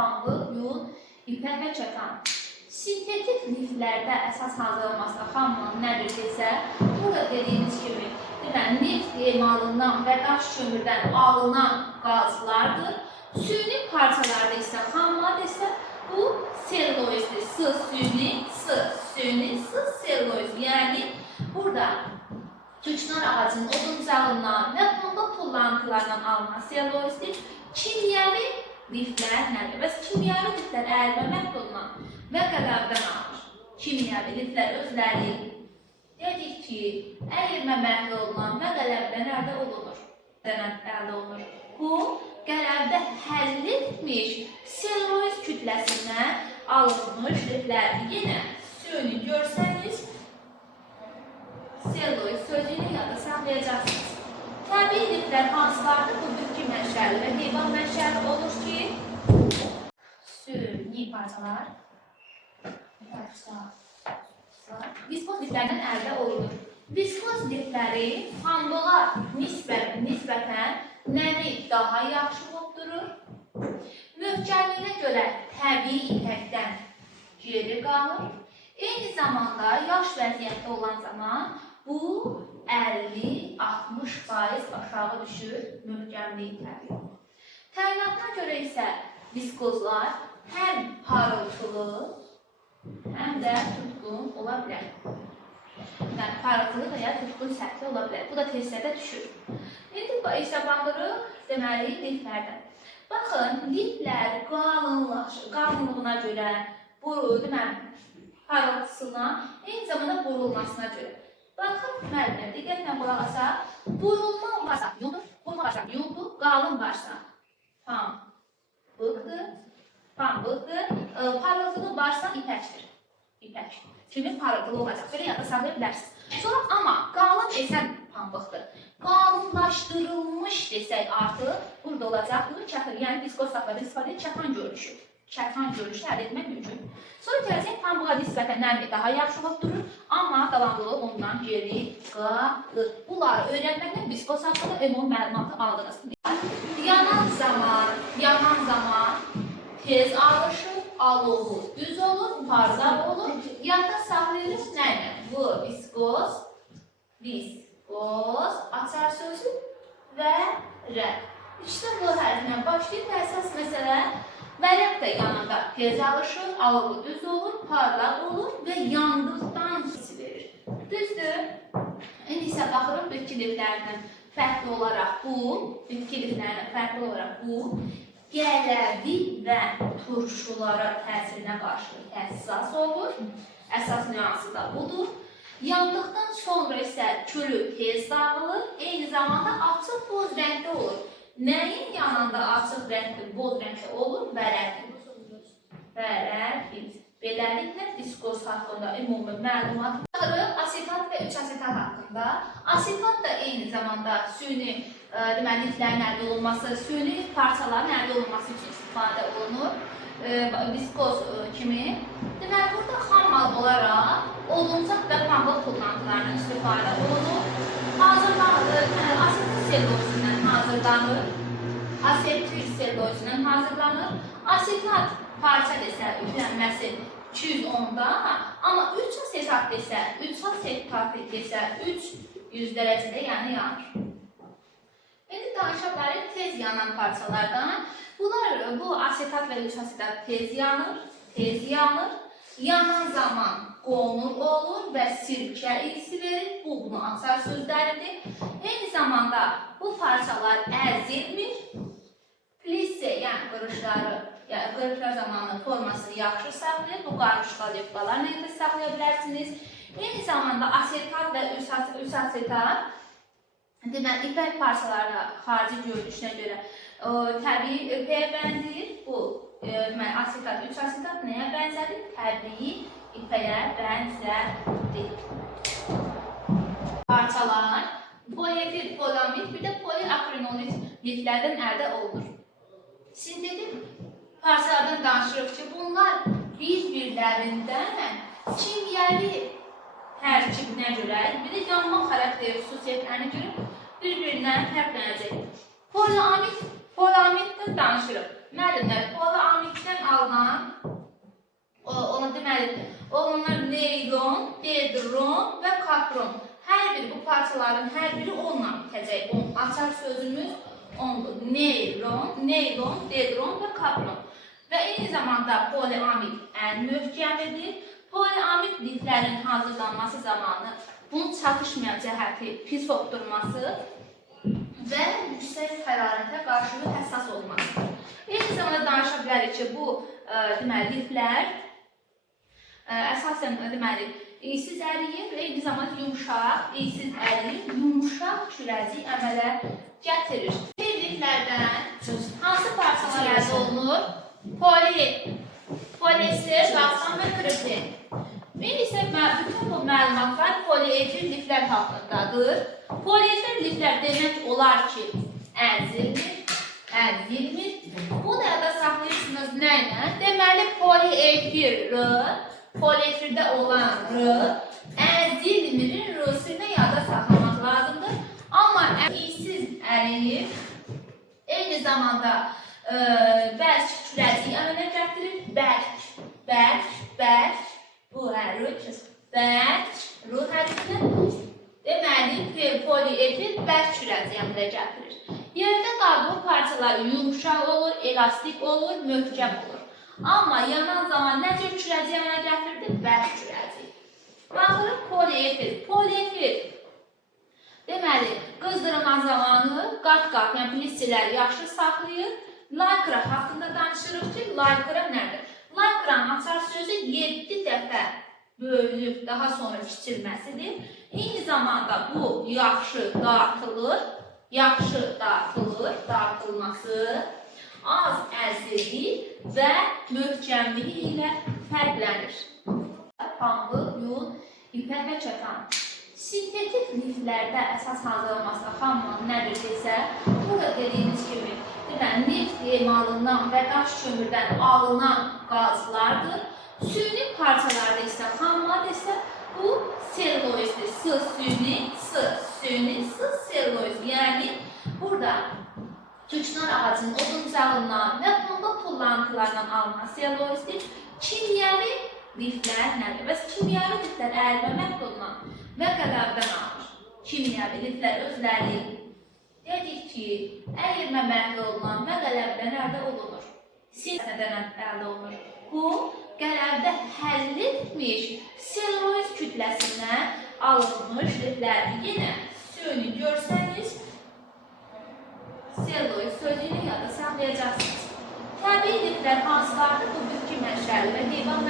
pambıq, yun, ipək və kətan. Sintetik liflərdə əsas hazırlanmasına xam mal nədir desə, burada dediyimiz kimi, neft emalından və daş kömürdən alınan qazlardır. Süni parçalarda isə xam mal desə, bu selluloizdir. Süni, selluloz. Yəni, burada tüçnar ağacının oduncağından və pambıq tullantılarından alınan selluloizdir. Kimyəvi liflər nədir? Bəs kimyəvi liflər əyilmə metodundan və qədərdən alır. Kimyəvi liflər özləri dedik ki, əyilmə metodundan və qədərdən əldə olunur. Bu, qələmdə həll etmiş selluloz kütləsindən alınmış liflər. Yenə süni görsəniz, selluloz sözünü yada saxlayacaqsınız. Təbii liflər hansılardır? Bu bitki mənşəli və heyvan mənşəli olur ki, süni parçalar, viskoz liflərdən əldə olunur. Viskoz lifləri pambığa nisbətən nəvi daha yaxşı qopdurur. Möhkəmliyinə görə təbii ipəkdən geri qalır. Eyni zamanda yaş vəziyyətdə olan zaman bu 50-60% aşağı düşür möhkəmliyi təbii. Təyinatına görə isə viskozlar həm parıltılı, həm də tutqun ola bilər. Yəni, parıltılı və ya tutqun səthi ola bilər. Bu da testlərdə düşür. İndi isə baxırıq, deməli, liflərdən. Baxın, liflər qalınlığına görə, parıltısına, eyni zamanda burulmasına görə. Baxın, müəllimlər, diqqətlə qulaq asaq, burulma varsa yundur, qalın varsa pambıqdır, parıltılı varsa ipəkdir. Kimi parıltılı olacaq, belə yadda saxlaya bilərsiniz. Sonra, amma qalın desək pambıqdır. Qalınlaşdırılmış desək artıq, burada olacaq, yəni viskoz saxladı, çatan görüşü. Çatan görüşü əldə etmək mümkün. Sonra gələcək pambığa nisbətən nəmi daha yaxşı durur, amma davamlılığı ondan geri qalır. Bunları öyrənməklə viskoz haqqında ümumi məlumatı aldınız. Yanan zaman tez alışır, alovu düz olur, parlaq olur. Yadda saxlayırıq nə ilə? Bu viskoz, açar sözü və rəq. İşte bu hərfindən başlayıb əsas məsələ vərəq də yanında tez alışır, alovu düz olur, parlaq olur və yandıqdan hissi verir. Düzdür? İndi isə baxırıq bitki liflərindən fərqli olaraq bu, gələvi və turşulara təsirinə qarşı həssas olur. Əsas nüansı da budur. Yandıqdan sonra isə külü tez dağılır, eyni zamanda açıq boz rəngdə olur. Nəyin yanında açıq rəngli, boz rəngdə olur? Vərəqdir. Beləliklə, viskoz haqqında ümumi məlumat. Asetat və 3-asetat haqqında. Asetat da eyni zamanda süni liflərin əldə olunması, süni parçaların əldə olunması üçün istifadə olunur. Viskoz kimi. Deməli, burada xammal olaraq oduncaq və pambıq tullantılarından istifadə olunur. Asetil sellulozindən hazırlanır. Asetat parça desə, üflənməsi 210-da, amma 3-asetat desə, 300 dərəcədə yanır. İndi danışa bilərik tez yanan parçalardan. Bu asetat və 3-asetat tez yanır. Yanan zaman qonur olur və sirkə isi verir. Bu, bunu açar sözləridir. Eyni zamanda bu parçalar əzilmir. Plissə, yəni qırışlar zamanı formasını yaxşı saxlayır. Bu qarışqa lifqalar nəqdə saxlaya bilərsiniz. Eyni zamanda asetat və 3-asetat ipək parçalarla xarici görünüşünə görə təbii ipəyə bənzəyir. Bu, asetat, 3-asetat nəyə bənzədir? Təbii ipəyə bənzədir. Parçalar poliefil, polamid, bir də poliakrinolit liflərdən əldə olunur. Sintetik parçalardan danışırıq ki, bunlar bir-birlərindən kimyəvi tərkibinə görə, bir də yanma xarakteri xüsusiyyətlərinə görə bir-birindən fərqlənəcək. Polamiddən danışırıq. Müəllimlər, polamiddən Deməli, onlar neylon, dedron və kapron. Hər biri bu parçaların hər biri onunla bitəcək. Açar sözümüz ondur. Neylon, dedron və kapron. Və eyni zamanda poliamid ən möhkəmidir. Poliamid liflərin hazırlanması zamanı bunun çatışmayan cəhəti pis oturması və yüksək hərarətə qarşı həssas olması. Eyni zamanda danışa bilərik ki, bu liflər əsasən iysiz əriyir və eyni zamanda yumuşaq, iysiz əriyir, yumuşaq kürəci əmələ gətirir. Liflərdən hansı parçalar əldə olunur? Poliester, qalsan və kriptin. İndi isə bütün bu məlumatlar poliefir liflər haqqındadır. Poliefir liflər demək olar ki, əzilmir. Bunu da saxlayırsınız nə ilə? Deməli, poliefirdə olan R, əzilmirin R-sini yada saxlamaq lazımdır. Amma iysiz əriyir, eyni zamanda bərk kürəci əmələ gətirir. Bərk, bu hərf, bərk, ruh hərfinə. Deməli, poliefir bərk kürəci əmələ gətirir. Yerdə qalıbı parçalar yumuşaq olur, elastik olur, möhkəm olur. Amma yanan zaman nə cür kürəci əmələ gətirir? Bərk kürəci. Baxırıq poliefir. Deməli, qızdırma zamanı qat-qat, yəni plistirləri yaxşı saxlayır. Laykra haqqında danışırıq ki, laykra nədir? Laykra'nın açar sözü 7 dəfə bölünüb daha sonra kiçilməsidir. Eyni zamanda bu yaxşı dartılması, az əzillik və möhkəmliyi ilə fərqlənir. Pambıq, yun, ipək və kətan. Sintetik liflərdə əsas hazırlanmasına xammal nədir desə, burada dediyimiz kimi neft emalından və daş kömürdən alınan qazlardır. Süni parçalarda isə xammal isə bu selluloizdir. Süni, selluloiz. Yəni burada tüknar ağacının oduncağından və pambıq tullantılarından alınan selluloizdir. Kimyəvi liflər nədir? Bəs kimyəvi liflər əyilmə məhdudundan və qədərdən alır. Kimyəvi liflər özləri dedik ki, əyilmə məhdudundan və qələmdən əldə olunur. Sinirdən əldə olunur. Bu, qələmdə həll etmiş selluloid kütləsindən alınmış liflərdir. Yenə suyunu görsəniz, selluloid sözünü yada saxlayacaqsınız. Təbii liflər hansılardır? Bu bitki mənşəli və heyvan